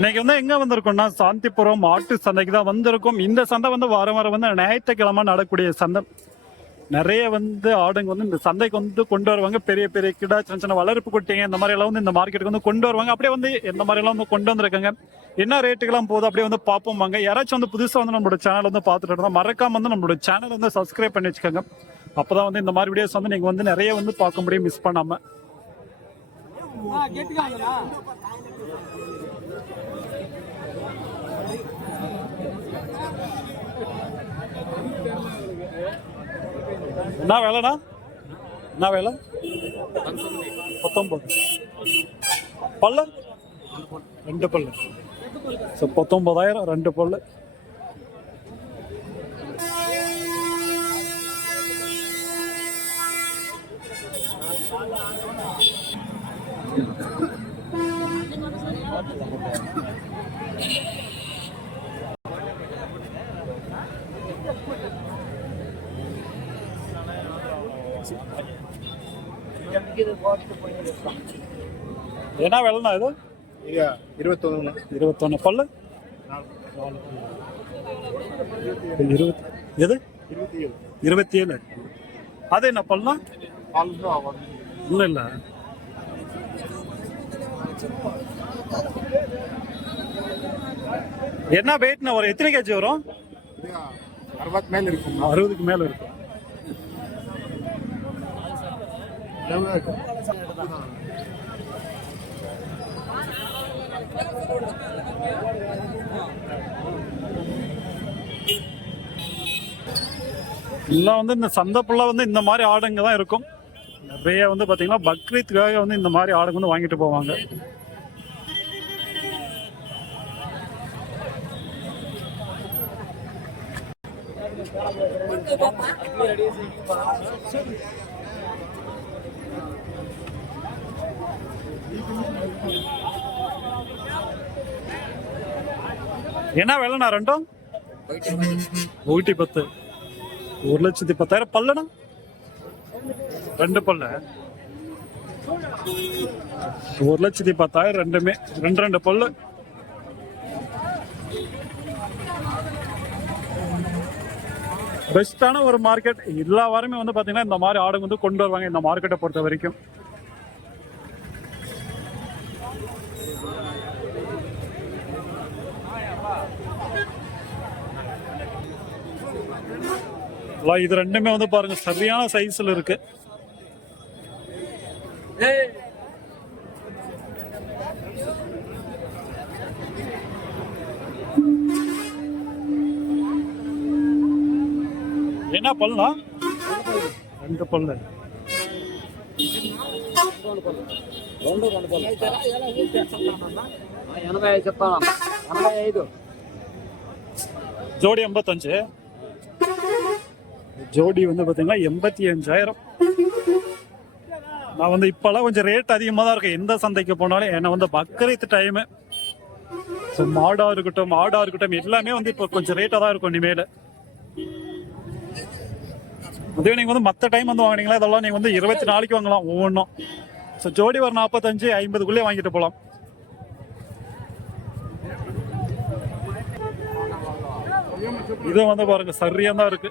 இன்னைக்கு வந்து எங்க வந்திருக்கோம்னா சாந்திபுரம் மாட்டு சந்தைக்கு தான் வந்திருக்கோம். இந்த சந்தை வந்து வாரம் வாரம் வந்து ஞாயிற்றுக்கிழமை நடக்கூடிய சந்தை. நிறைய வந்து ஆடுங்க வந்து இந்த சந்தைக்கு வந்து கொண்டு வருவாங்க. பெரிய பெரிய கிடா சின்ன சின்ன வளர்ப்பு குட்டிங்க இந்த மாதிரி எல்லாம் வந்து இந்த மார்க்கெட்டுக்கு வந்து கொண்டு வருவாங்க. அப்படியே வந்து எந்த மாதிரி எல்லாம் வந்து கொண்டு வந்திருக்காங்க. என்ன ரேட்டுக்கெல்லாம் போகுது அப்படியே வந்து பார்ப்போம் வாங்க. யாராச்சும் வந்து புதுசாக வந்து நம்மளோட சேனல் வந்து பார்த்துட்டு இருந்தால் மறக்காம வந்து நம்மளோட சேனல் வந்து சப்ஸ்கிரைப் பண்ணி வச்சுக்கோங்க. அப்போதான் வந்து இந்த மாதிரி வீடியோஸ் வந்து நீங்க வந்து நிறைய வந்து பார்க்க முடியும் மிஸ் பண்ணாம. என்ன வேலைண்ணா என்ன வேலை? பத்தொன்பது. பல்லு? ரெண்டு பல்லு. ஸோ பத்தொன்பதாயிரம் ரெண்டு பல்லு. என்ன விலைண்ணா இது? இருபத்தொன்னு இருபத்தொன்னு. பல்லு? இருபத்தி எது? இருபத்தி ஏழு அது என்ன பல்லு இல்லை இல்லை. என்ன வெயிட்னா ஒரு எத்தனை கேஜி வரும்? அறுபதுக்கு மேல இருக்கும் அறுபதுக்கு மேல இருக்கும். எல்லாம் வந்து இந்த சந்தை ஃபுல்லாக வந்து இந்த மாதிரி ஆடுங்க தான் இருக்கும். நிறைய வந்து பார்த்தீங்கன்னா பக்ரீத்துக்காக வந்து இந்த மாதிரி ஆடுங்க வந்து வாங்கிட்டு போவாங்க. என்ன விலைண்ணா ரெண்டும்? ஊட்டி பத்து. ஒரு லட்சத்தி பத்தாயிரம் பல்லுண்ணா? ரெண்டு பல்லு. ஒரு லட்சத்தி பத்தாயிரம் ரெண்டுமே. ரெண்டு ரெண்டு பல்லு. பெஸ்ட்டான ஒரு மார்க்கெட் எல்லா வாரமே வந்து பாத்தீங்கன்னா இந்த மாதிரி ஆடுங்க வந்து கொண்டு வருவாங்க இந்த மார்க்கெட்டை பொறுத்த வரைக்கும். எல்லாம் இது ரெண்டுமே வந்து பாருங்க சரியான சைஸ்ல இருக்கு என்ன பல்லுனா ரெண்டு பல்லு ఎనభై ఐదు చెప్తాను ఎనభై ఐదు ஜோடி எண்பத்தஞ்சு ஜோடி வந்து பார்த்தீங்கன்னா எண்பத்தி அஞ்சாயிரம். நான் வந்து இப்போல்லாம் கொஞ்சம் ரேட் அதிகமாக தான் இருக்கேன். எந்த சந்தைக்கு போனாலும் ஏன்னா வந்து பக்ரீத் டைமு ஸோ மாடாக இருக்கட்டும் மாடாக இருக்கட்டும் எல்லாமே வந்து இப்போ கொஞ்சம் ரேட்டாக தான் இருக்கும் இனிமேல். அதுவே நீங்கள் வந்து மற்ற டைம் வந்து வாங்கினீங்களா? இதெல்லாம் நீங்கள் வந்து இருபத்தி நாளைக்கு வாங்கலாம் ஒவ்வொன்றும் ஸோ ஜோடி ஒரு நாற்பத்தஞ்சு ஐம்பதுக்குள்ளே வாங்கிட்டு போகலாம் இது வந்து பாருங்க சரியா தான் இருக்கு.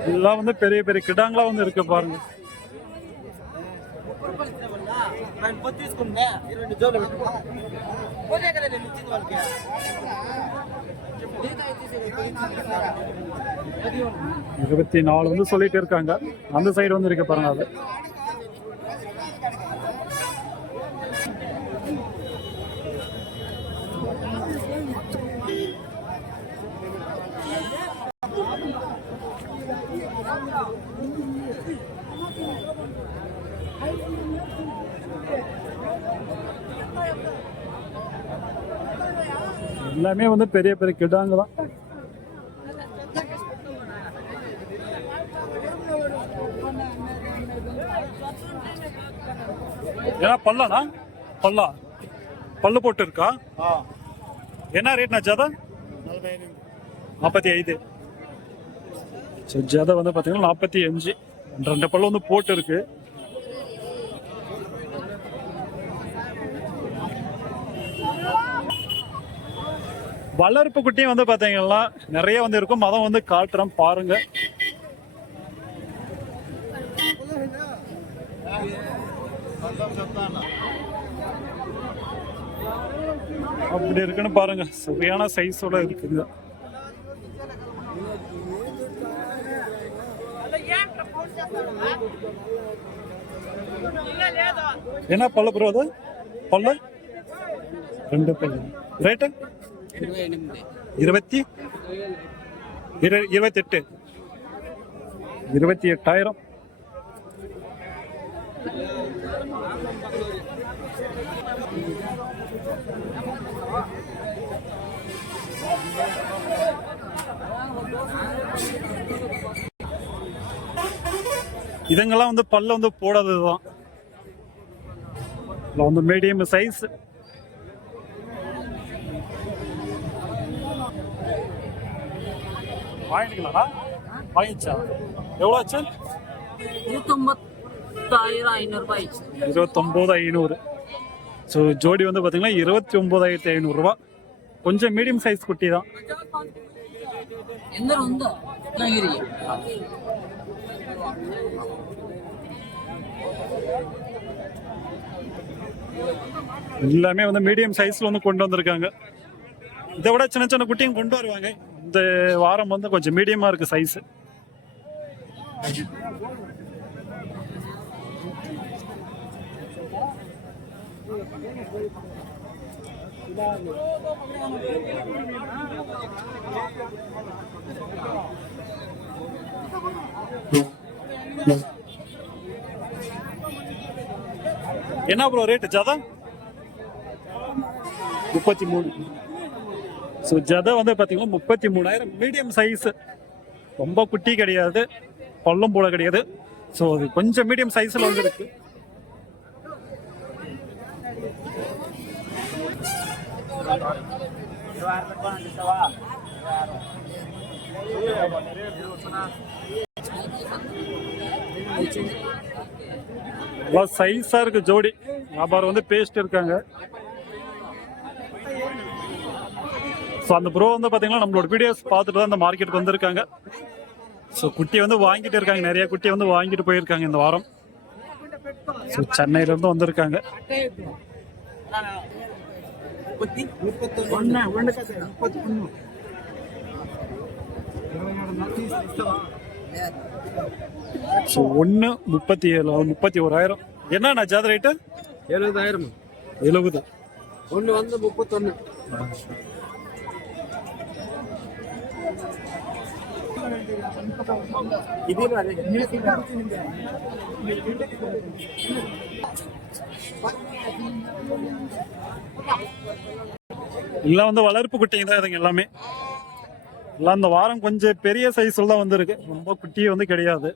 இதெல்லாம் வந்து பெரிய பெரிய கிடாங்களா வந்து இருக்கு பாருங்க. இருபத்தி நாலு வந்து சொல்லிட்டு இருக்காங்க. அந்த சைடு வந்து இருக்க பாருங்க அது. எல்லாமே வந்து பெரிய பெரிய கிடாங்க தான். ஏன்னா பல்லாண்ணா பல்லா. பல்லு போட்டு இருக்கா என்ன ரேட்னா ஜாதா? நாற்பத்தி ஐந்து ஸோ ஜாதா வந்து பார்த்தீங்கன்னா நாற்பத்தி அஞ்சு. ரெண்டு பல்லு வந்து போட்டு இருக்கு வளர்ப்பு குட்டியும் வந்து பார்த்தீங்கன்னா நிறைய வந்து இருக்கும். மதம் வந்து காட்டுறோம். பாருங்க. அப்படி இருக்குன்னு பாருங்க. சரியான சைஸோட இருக்குங்க. என்ன பல்ல ப்ரோ அது? பல்ல? ரெண்டு பல்லு. ரேட்டு இருபத்தி? இரு இருபத்தெட்டு. இருபத்தி எட்டாயிரம் இதுங்கெல்லாம் வந்து பல்ல வந்து போடாதது தான் வந்து மீடியம் சைஸ் வாங்கிட்டீங்களாடா வாங்கிச்சா எவ்வளோ ஆச்சு இருபத்தொம்பத்தாயிரம் ஐநூறுரூபா ஆயிடுச்சு. இருபத்தொம்போது ஐநூறு. ஸோ ஜோடி வந்து பார்த்தீங்கன்னா இருபத்தி ஒம்போதாயிரத்தி ஐநூறுரூவா கொஞ்சம் மீடியம் சைஸ் குட்டி தான்? எல்லாமே வந்து மீடியம் சைஸ்ல வந்து கொண்டு வந்திருக்காங்க. இதை விட சின்ன சின்ன குட்டியும் கொண்டு வருவாங்க. இந்த வாரம் வந்து கொஞ்சம் மீடியமாக இருக்குது சைஸு என்ன ப்ரோ ரேட்டு ஜாதா? முப்பத்தி மூணு. ஸோ ஜதை வந்து பார்த்தீங்கன்னா முப்பத்தி மூணாயிரம் மீடியம் சைஸ் ரொம்ப குட்டி கிடையாது. பள்ளம் போல கிடையாது. ஸோ அது கொஞ்சம் மீடியம் சைஸில் வந்து இருக்கு. நல்லா சைஸாக இருக்கு ஜோடி. வியாபாரம் வந்து பேஸ்ட் இருக்காங்க. ஸோ அந்த ப்ரோ வந்து பார்த்தீங்கன்னா நம்மளோட வீடியோஸ் பார்த்துட்டு தான் இந்த மார்க்கெட்டுக்கு வந்திருக்காங்க. ஸோ குட்டி வந்து வாங்கிட்டு இருக்காங்க. நிறைய குட்டி வந்து வாங்கிட்டு போயிருக்காங்க இந்த வாரம். ஸோ சென்னையிலேருந்து வந்திருக்காங்க. ஸோ ஒன்று முப்பத்தி ஏழு முப்பத்தி ஓராயிரம் என்னண்ணா ஜாத ரேட்டு எழுபதாயிரம் எழுபது. ஒன்று வந்து முப்பத்தொன்று இது எல்லாம் வந்து வளர்ப்பு குட்டிங்க தான் இதுங்க எல்லாமே. எல்லாம் இந்த வாரம் கொஞ்சம் பெரிய சைஸ்ல தான் வந்திருக்கு. ரொம்ப குட்டி வந்து கிடையாது.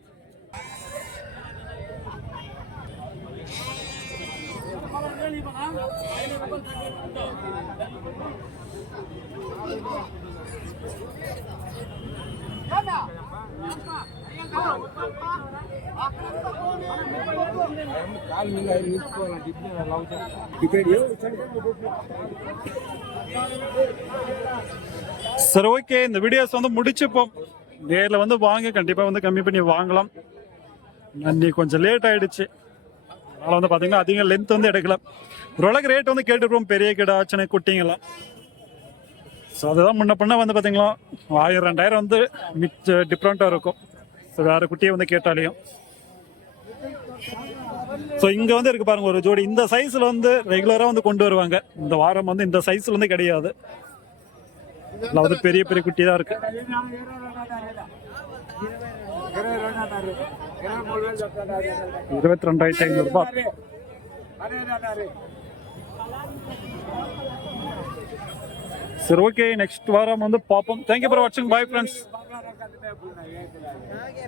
சரி ஓகே இந்த வீடியோஸ் வந்து முடிச்சுப்போம் நேரில் வந்து வாங்க. கண்டிப்பாக வந்து கம்மி பண்ணி வாங்கலாம். அன்னைக்கு கொஞ்சம் லேட் ஆயிடுச்சு. அதனால் வந்து பார்த்தீங்கன்னா அதிக லென்த் வந்து எடுக்கல. ஓரளவுக்கு ரேட் வந்து கேட்டுருப்போம் பெரிய கிடா சின்ன குட்டிங்கெல்லாம். ஸோ அதுதான் முன்ன பண்ண வந்து பார்த்தீங்களா ஆயிரம் ரெண்டாயிரம் வந்து மிச்ச டிஃப்ரெண்ட்டாக இருக்கும். ஸோ வேறு குட்டியை வந்து கேட்டாலையும். ஸோ இங்கே வந்து இருக்கு பாருங்க ஒரு ஜோடி. இந்த சைஸில் வந்து ரெகுலராக வந்து கொண்டு வருவாங்க. இந்த வாரம் வந்து இந்த சைஸில் வந்து கிடையாது. இதில் வந்து பெரிய பெரிய குட்டி தான் இருக்கு. இருபத்தி ரெண்டாயிரத்தி ஐநூறுபா சரி ஓகே நெக்ஸ்ட் வாரம் வந்து பார்ப்போம் தேங்க்யூ ஃபார் வாட்சிங் பாய் ஃப்ரெண்ட்ஸ் ಹಾಗೆ